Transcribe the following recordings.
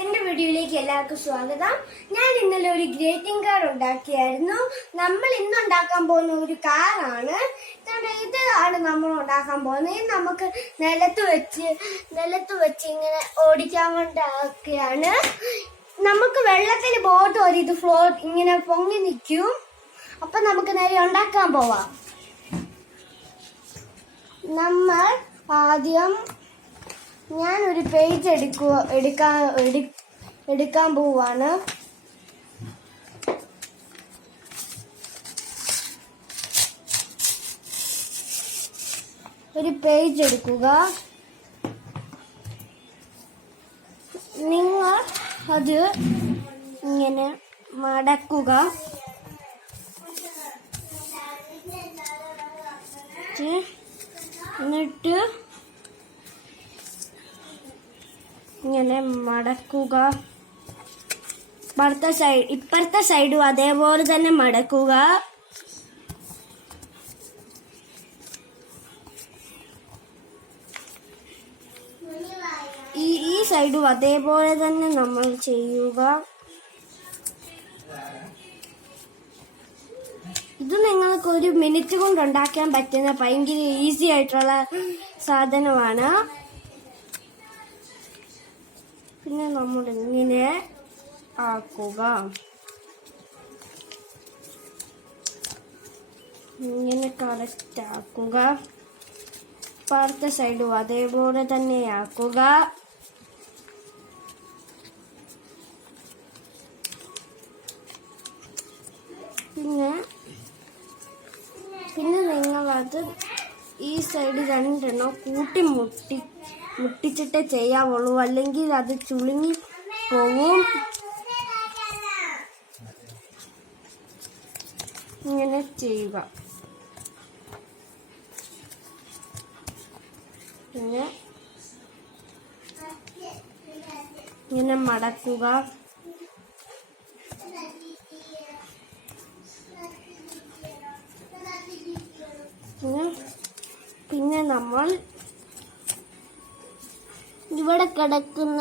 എന്റെ വീഡിയോയിലേക്ക് എല്ലാവർക്കും സ്വാഗതം. ഞാൻ ഇന്നലെ ഒരു ഗ്രേറ്റിംഗ് കാർഡ് ഉണ്ടാക്കിയായിരുന്നു. നമ്മൾ ഇന്ന് ഉണ്ടാക്കാൻ പോകുന്ന ഒരു കാറാണ്. ഇതാണ് നമ്മൾ ഉണ്ടാക്കാൻ പോകുന്നത്. നമുക്ക് നിലത്ത് വെച്ച് ഇങ്ങനെ ഓടിക്കാൻ വേണ്ടിയാണ്. നമുക്ക് വെള്ളത്തിൽ ബോട്ട് ഒരു ഇത് ഫ്ലോട്ട് ഇങ്ങനെ പൊങ്ങി നിൽക്കും. അപ്പൊ നമുക്ക് നേരെ ഉണ്ടാക്കാൻ പോവാം. നമ്മൾ ആദ്യം ഞാനൊരു പേജ് എടുക്കാൻ പോവാണ്. ഒരു പേജ് എടുക്കുക. നിങ്ങൾ അത് ഇങ്ങനെ മടക്കുക. എന്നിട്ട് ഇങ്ങനെ മടക്കുക. ഇപ്പുറത്തെ സൈഡും അതേപോലെ തന്നെ മടക്കുക. ഈ സൈഡും അതേപോലെ തന്നെ നമ്മൾ ചെയ്യുക. ഇത് നിങ്ങൾക്ക് ഒരു മിനിറ്റ് കൊണ്ട് ഉണ്ടാക്കാൻ പറ്റുന്ന ഭയങ്കര ഈസി ആയിട്ടുള്ള സാധനമാണ്. പിന്നെ നമ്മൾ ഇങ്ങനെ ആക്കുക. ഇങ്ങനെ കറക്റ്റ് ആക്കുക. ഇപ്പുറത്തെ സൈഡും അതേപോലെ തന്നെ ആക്കുക. പിന്നെ നിങ്ങളത് ഈ സൈഡ് രണ്ടെണ്ണം മുട്ടിച്ചിട്ടേ ചെയ്യാവുള്ളൂ, അല്ലെങ്കിൽ അത് ചുളുങ്ങി പോവും. ഇങ്ങനെ ചെയ്യുക. പിന്നെ ഇങ്ങനെ മടക്കുക. പിന്നെ നമ്മൾ ഇവിടെ കിടക്കുന്ന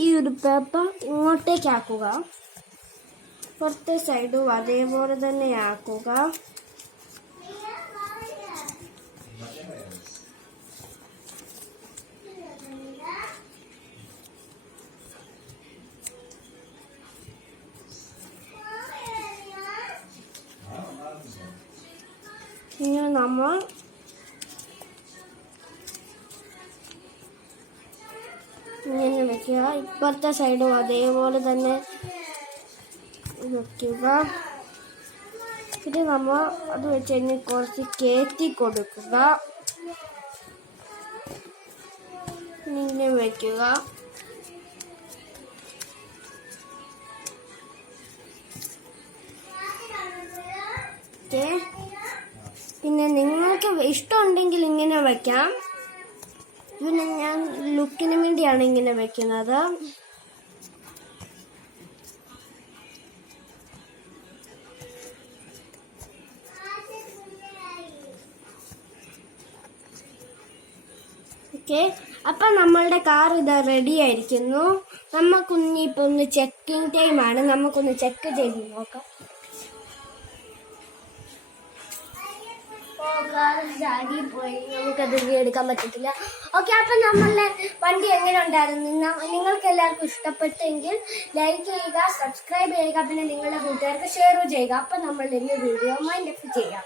ഈ ഒരു പേപ്പർ ഇങ്ങോട്ടേക്ക് ആക്കുക. പുറത്തെ സൈഡും അതേപോലെ തന്നെ ആക്കുക. പിന്നെ നമ്മൾ ഇങ്ങനെ വെക്കുക. ഇപ്പുറത്തെ സൈഡും അതേപോലെ തന്നെ വെക്കുക. പിന്നെ നമ്മൾ അത് വെച്ച് കഴിഞ്ഞ് കുറച്ച് കയറ്റി കൊടുക്കുക. ഇങ്ങനെ വെക്കുക. പിന്നെ നിങ്ങൾക്ക് ഇഷ്ടമുണ്ടെങ്കിൽ ഇങ്ങനെ വെക്കാം. പിന്നെ ഞാൻ ലുക്കിന് വേണ്ടിയാണ് ഇങ്ങനെ വെക്കുന്നത്. ഓക്കെ, അപ്പൊ നമ്മളുടെ കാർ ഇത് റെഡി ആയിരിക്കുന്നു. നമുക്കിപ്പോ ഒന്ന് ചെക്കിംഗ് ടൈമാണ്. നമുക്കൊന്ന് ചെക്ക് ചെയ്ത് നോക്കാം. പോയി നമുക്കത് എടുക്കാൻ പറ്റത്തില്ല. ഓക്കെ, അപ്പൊ നമ്മളുടെ വണ്ടി എങ്ങനെ ഉണ്ടായിരുന്നു? നിങ്ങൾക്ക് എല്ലാവർക്കും ഇഷ്ടപ്പെട്ടെങ്കിൽ ലൈക്ക് ചെയ്യുക, സബ്സ്ക്രൈബ് ചെയ്യുക, പിന്നെ നിങ്ങളുടെ കൂട്ടുകാർക്ക് ഷെയർ ചെയ്യുക. അപ്പൊ നമ്മൾ ഇന്ന് വീഡിയോ മൈൻഡ് അപ്പ് ചെയ്യാം.